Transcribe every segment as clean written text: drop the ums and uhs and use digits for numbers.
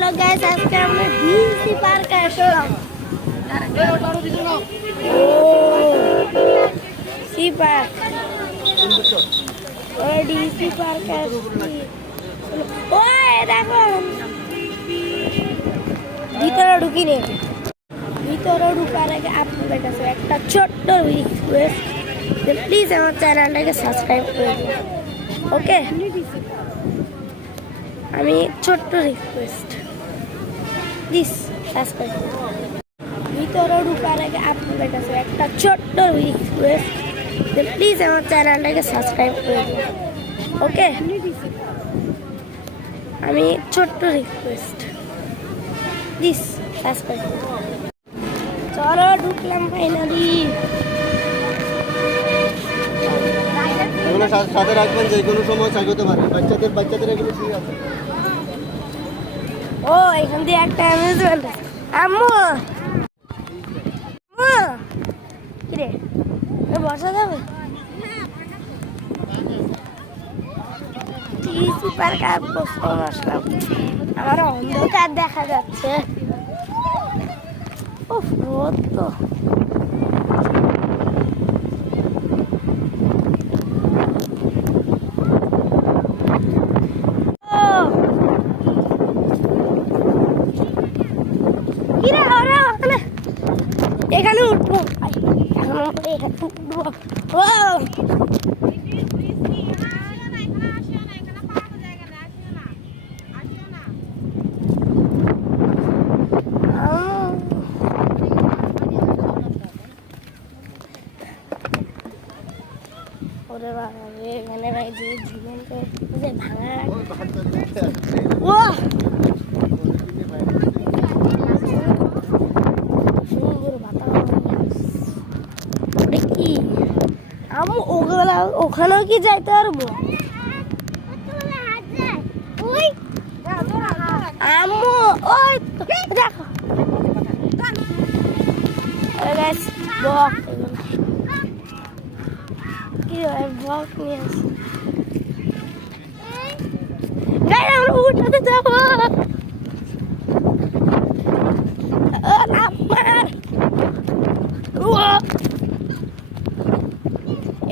Hello guys, আজকে আমরা DC পার্কে আসলাম। ও সি পার্ক, ও ডিসি পার্কে আসছি। ওই দেখো, ভিতরে ঢুকিনি। ভিতরে ঢুকার আগে আপনাদের কাছে একটা ছোট্ট রিকোয়েস্ট, প্লিজ আমার চ্যানেলটাকে সাবস্ক্রাইব করে দিন। ওকে, আমি ছোট্ট রিকোয়েস্ট, প্লিজ সাবস্ক্রাইব। ভিতরে ঢুকার আগে আপনাদের কাছে একটা ছোট্ট রিকোয়েস্ট, প্লিজ আমার চ্যানেলটাকে সাবস্ক্রাইব করে দিন। ওকে, আমি ছোট্ট রিকোয়েস্ট, প্লিজ সাবস্ক্রাইব। চলো ঢুকলাম ফাইনালি। এগুলো সাথে রাখবেন, যে কোনো সময় চাইতে পারে। বাচ্চাদের এগুলো ঠিক আছে। ও এখান দিয়ে একটা অ্যামিউজমেন্ট। আম্মু কিরে, বসা যাবে? ডিসি পার্ক আর প্রথম আসলাম, আমার অন্ধকার দেখা যাচ্ছে। উফ, রোদ তো। এখানে উঠবো, এখানে উঠবো। ও ওরে বাবা রে, এখানে ভাই যে জীবন ভাঙা। ও আমি ওখানেও কি যাইতে পারবো? আম্মু ওই দেখো, বক কি বক নিয়ে আসি। আমরা উঠাতে যাবো।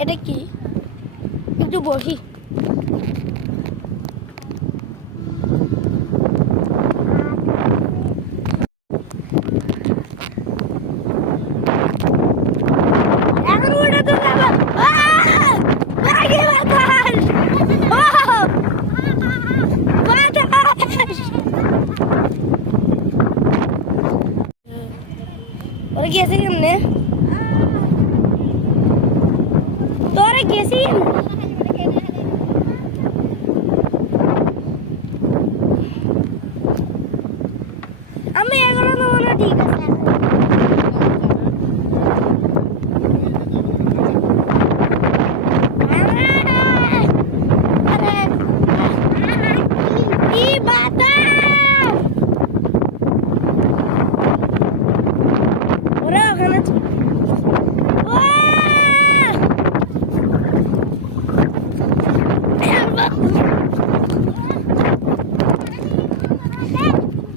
এটা কি, একটু বসি। এখন উঠাতে যাবো। ওরা গেছে কেমনে? তোরা গেছি আমি, এগুলো তো মনে হয় ঠিক আছে।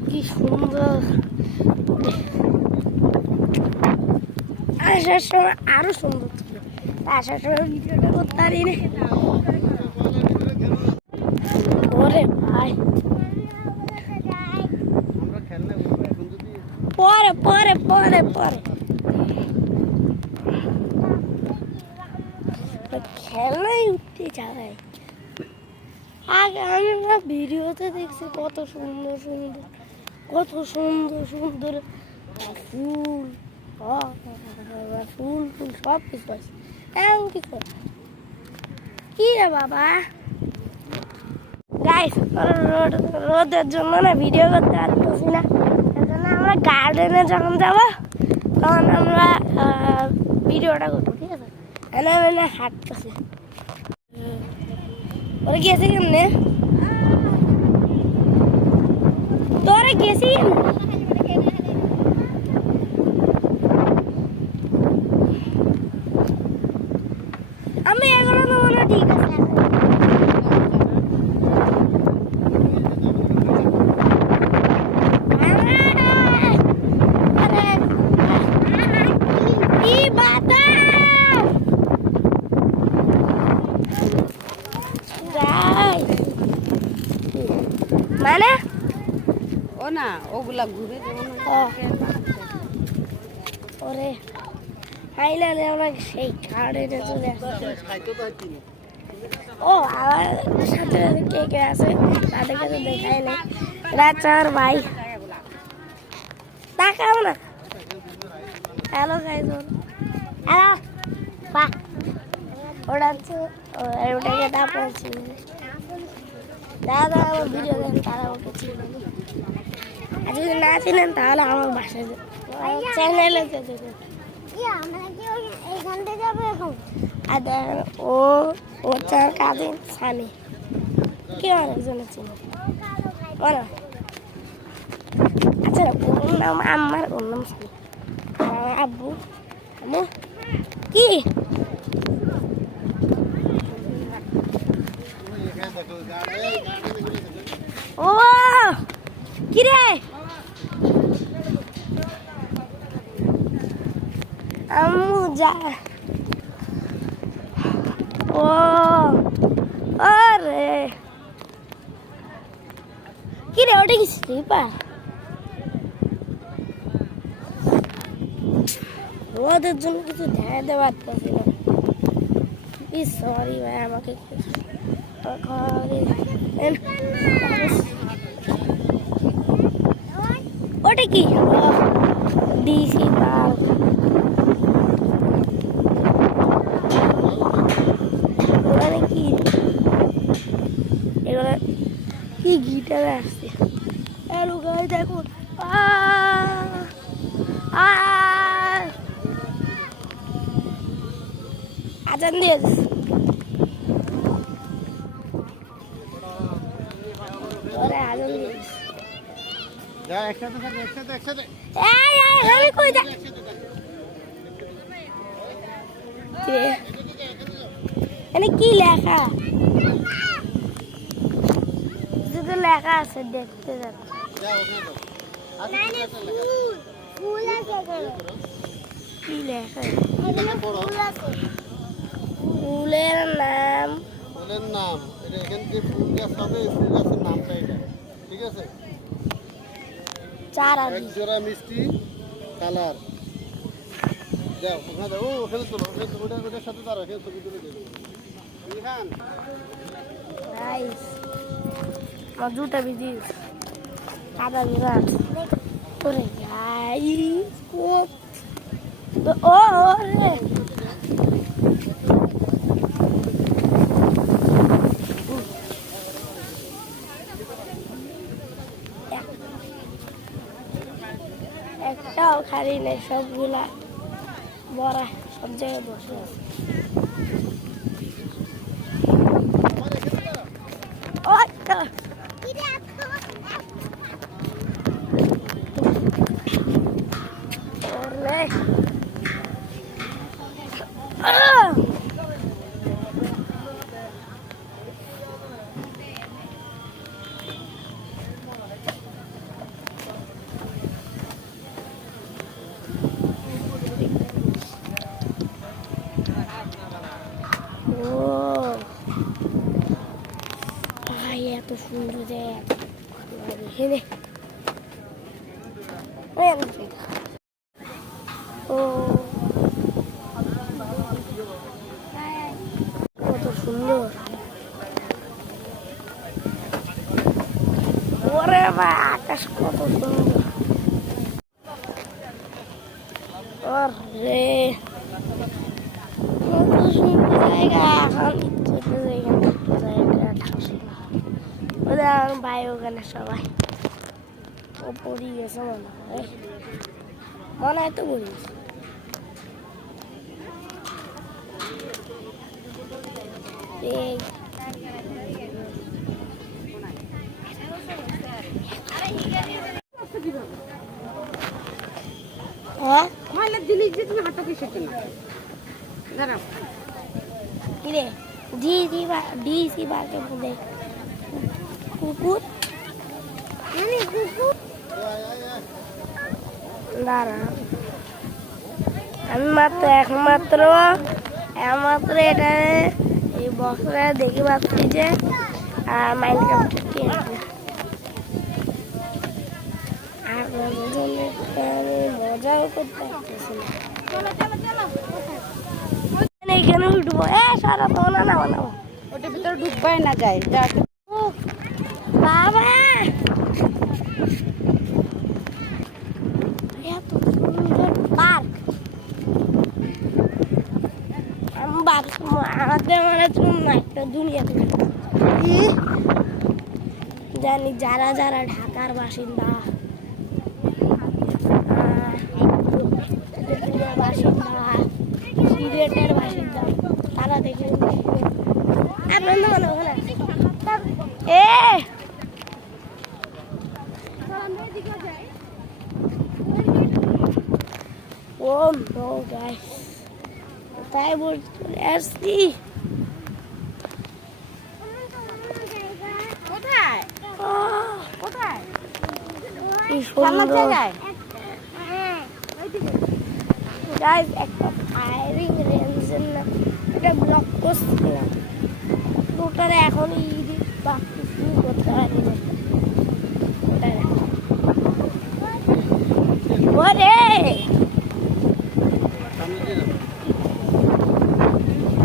কি সুন্দর, আসার সময় আরো সুন্দর ছিল, আসার সময় ভিডিওটা করতে পারি না। ওরে ভাই, পরে পরে পরে পরে খেলনাই উঠতে যায়। আগে আমি না ভিডিওতে দেখছি কত সুন্দর সুন্দর, কত সুন্দর সুন্দর ফুল, ফুল ফুল সব কিছু আছে। এমন কি করে কি রে বাবা? গাইস, রোদের জন্য না ভিডিও করতে পারতেছি না, সেজন্য আমরা গার্ডেনে যখন যাবো তখন আমরা ভিডিওটা করবো, ঠিক আছে? এনে হাঁটতেছি। ওরা গেছে কেমনে? তোরা গেছি আমি, এগুলো তো মনে হয় ঠিক আছে। মানে ও না ওগুলা ঘুরে যেমন ও। ওরে ফাইনালি আমরা সেই গার্ডেনে চলে আসছি। ও আমার সাথে কে কে আছে তাদেরকে তো দেখাই নেই। রাচার ভাই তাকাও না। হ্যালো গাইজ, হ্যালো বাহ, ওটা হচ্ছে ওটাকে তারপর চিনি দাদা আমার ভিডিও দেখেন তারা ওকে চিনেন, আর যদি না চিনেন তাহলে আমার বাসায় চ্যানেলে যেতে দেবেন। আর দেখেন ও চার কাজিন সানি কেউ আরেকজনের চিনে বলো। আচ্ছা ওর নাম আমার, ওর নাম সানি, আমার আব্বু আম্মু কি ও কি রে আম্মু যা ও আরে কি রে ওটা কি স্লিপার? ওদের জন্য কিছু দেখাতে পারতেছি না, প্লিজ সরি ভাই আমাকে ওটা কি ডিসি বাল্ব ওখানে কি এগুলো কি গিটারে আসছে। হ্যালো গাই দেখুন আজান দিয়ে ওরে আজান দিয়ে যা একসাথে থাক, একসাথে আমি কই যা এখানে কি লেখা? শুধু লেখা আছে দেখতে যাবো। কি লেখা? ফুলের নাম, ফুলের নাম এটা এখান থেকে ফুল গাছ হবে, ফুল গাছের নামটা এটা, ঠিক আছে? চারা এক জোড়া মিষ্টি কালার। যাও ওখানে যাও, ওখানে চলো, ওটার সাথে তারা ওখানে ছবি তুলে দেবো। নাইস। আমার জুতা ভিজি কাদা বিরাট ওরে গাইস ও রে একটাও খালি নেই, সবগুলা বড়া সব জায়গায় বসে আছে। এত সুন্দর জায়গা ও কত সুন্দর। ওরে বা আকাশ কত সুন্দর। ওরে কত সুন্দর জায়গা। এখন ওদের আমার ভাই ওখানে সবাই ও পড়ি গেছে মনে হয় তো পড়ি গেছে। হ্যাঁ ময়লা দিলি যে তুমি হাঁটো কিসের জন্য? দাঁড়াও কিরে ডিসি বাকে বলে কুকুর দাঁড়া আমি একমাত্র এটা এই বক্সটা দেখে পাচ্ছি যে মাইনক্রাফট মজাও করতে পারতেছি না। এখানে উঠবো, সারা তো না না না ওটার ভিতরে ঢুকবাই না যায় যা। বাবা এত সুন্দর পার্ক। আমি ভাবছি আমাদের মনে হচ্ছে একটা দুনিয়া জানি যারা যারা ঢাকার বাসিন্দা বাসিন্দা সিলেটের বাসিন্দা তারা দেখে আপনার মনে হয় এ ও নো গাইস তাই বলতে আসছি কোথায় কোথায় কি সুন্দর জায়গায় গাইস একটা ফায়ারিং রেঞ্জের না এটা ব্লক করছিলাম ওটারে এখন ইডি বাকি শুরু করতে পারি না ওরে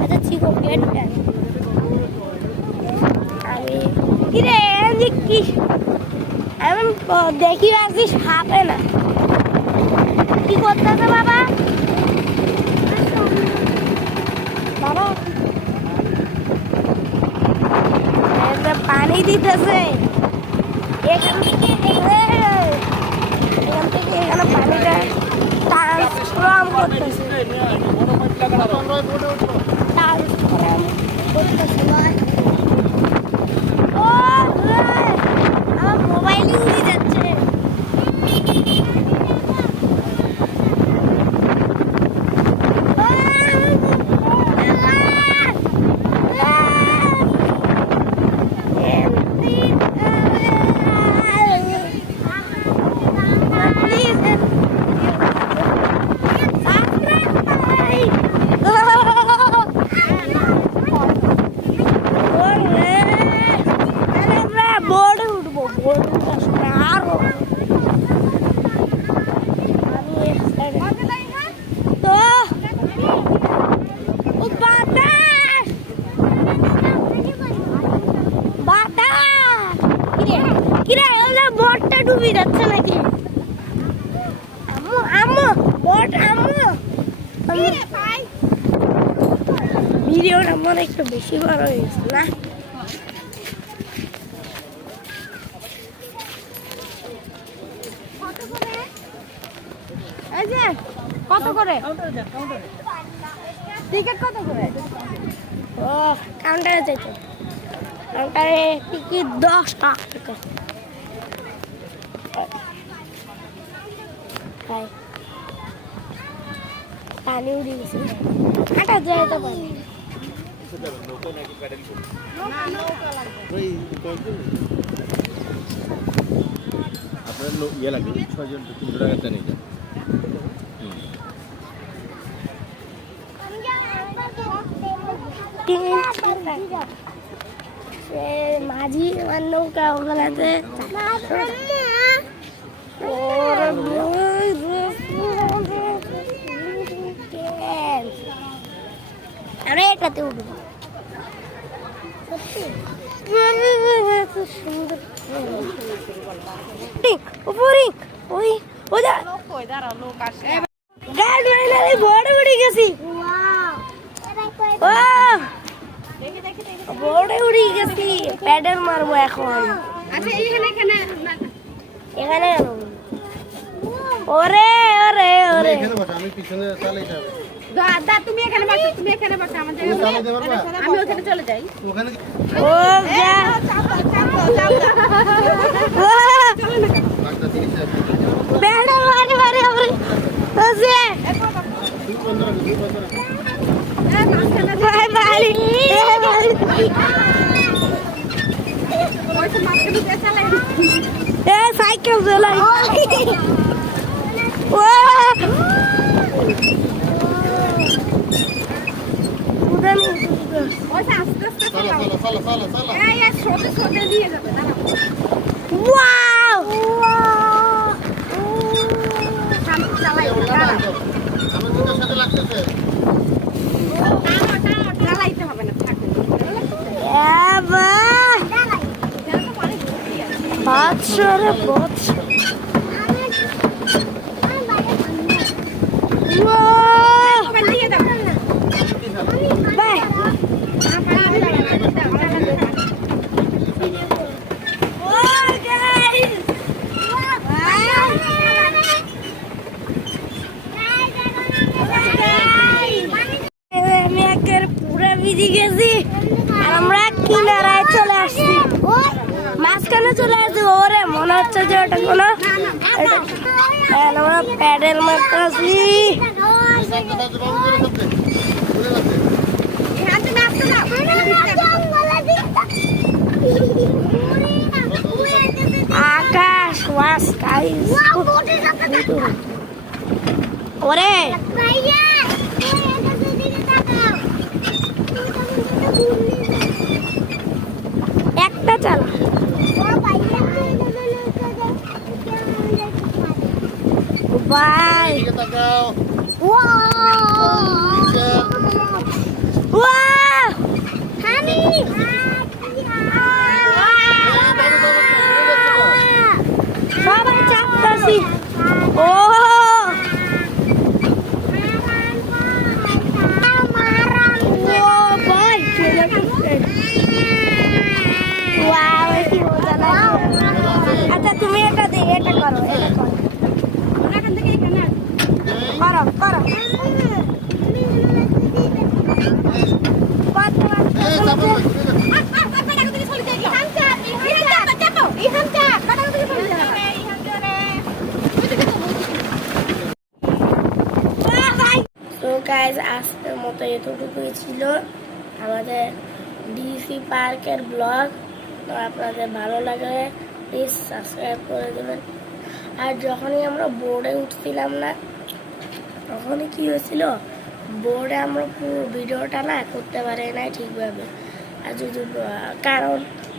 আচ্ছা চিকো গেটটা আমি কিরে কি আমি দেখি আসি সাপে না কি করতেছে বাবা বাবা পানি দিতেছে এখান থেকে এখানে পানিটা ট্রান্সফর্ম করতেছে ট্রান্সফর্ম করতেছে ও আমার মোবাইলই উড়ে যাচ্ছে ডুবে যাচ্ছে নাকি আম্মু আম্মু বট আম্মু ভিডিওটা মনে একটু বেশি বড় হয়ে গেছে না এই যে কত করে টিকিট কত করে ও কাউন্টারে যাইতো কাউন্টারে টিকিট 10 টাকা পানি উড়ে গেছে হাঁটা যায় তো পানি আপনার ইয়ে লাগবে 6 জন 300 টাকা নিয়ে যান মাঝি আমার নৌকা ওগুলাতে আমরা এটাতে উঠবো সুন্দর উপরে ওই ওটা লোক আসে গাড়ি মাইনারে বড় উড়ে গেছি ও বড় উড়ে গেছি প্যাডেল মারবো এখন আচ্ছা এখানে এখানে এখানে ওরে ওরে ওরে এখানে বসা আমি পিছনে চালাই যাবে দাদা তুমি এখানে বসো আমার জায়গায় আমি ওখানে চলে যাই ওখানে ও যা একটা জিনিস আছে প্যাডেল মারে মারে ওরে ওসে বাই বাই এ সাইকেল চালাই ও উড়ানি ওইটা আস্তে আস্তে চলো এই ছোট ছোট দিয়ে যাবে দাঁড়াও ওয়াও চালাই লাগতেছে চালাইতে হবে না থাকবে বাচ্চারে বাচ্চা মোবাইল দিয়ে দাও বাই আমি একের পুরো ভিজে গেছি আর আমরা কিনারায় চলে আসছি মাঝখানে চলে আসছি ওরে মনে হচ্ছে যে ওটা কোনো হ্যাঁ আমরা প্যাডেল মারতে আসছি সাথে সাথে বাবু করে সাথে ঘুরে যাচ্ছে এই হাতে নাচতে দাও আকাশ ওয়াস স্কাই ওরে একটা চালা বাই এদিকে তাকাও সবাই চাপতাছি ও ভাই চলে গেছে ওয়াও কি মজা লাগে আচ্ছা তুমি এটা করো এটা করো এখান থেকে এখানে করো করো এই চাপো তো গাইজ আজকের মতো এতটুকুই ছিল আমাদের ডিসি পার্কের ব্লগ। তো আপনাদের ভালো লাগলে প্লিজ সাবস্ক্রাইব করে দেবেন। আর যখনই আমরা বোর্ডে উঠছিলাম না তখনই কি হয়েছিল, বোর্ডে আমরা পুরো ভিডিওটা না করতে পারি নাই ঠিকভাবে। আর যদি কারণ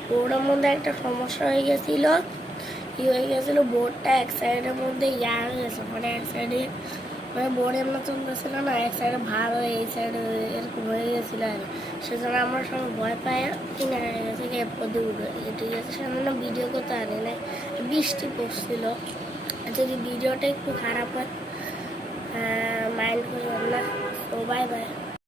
বোর্ডের মধ্যে একটা সমস্যা হয়ে গেছিলো, কি হয়ে গেছিলো বোর্ডটা এক সাইডের মধ্যে হয়ে গেছে, মানে এক সাইডে মানে বোর্ড এমন চলতেছিল না, এক সাইডে ভালো এই সাইডে এরকম হয়ে গেছিল। আর সেজন্য আমরা সবাই ভয় পাই কিনে হয়ে গেছে পদে উঠে ঠিক আছে। সেজন্য ভিডিও করতে আনি নাই, বৃষ্টি পড়ছিল। যদি ভিডিওটা একটু খারাপ হয় মাইন্ড করবেন না। তো বাই বাই।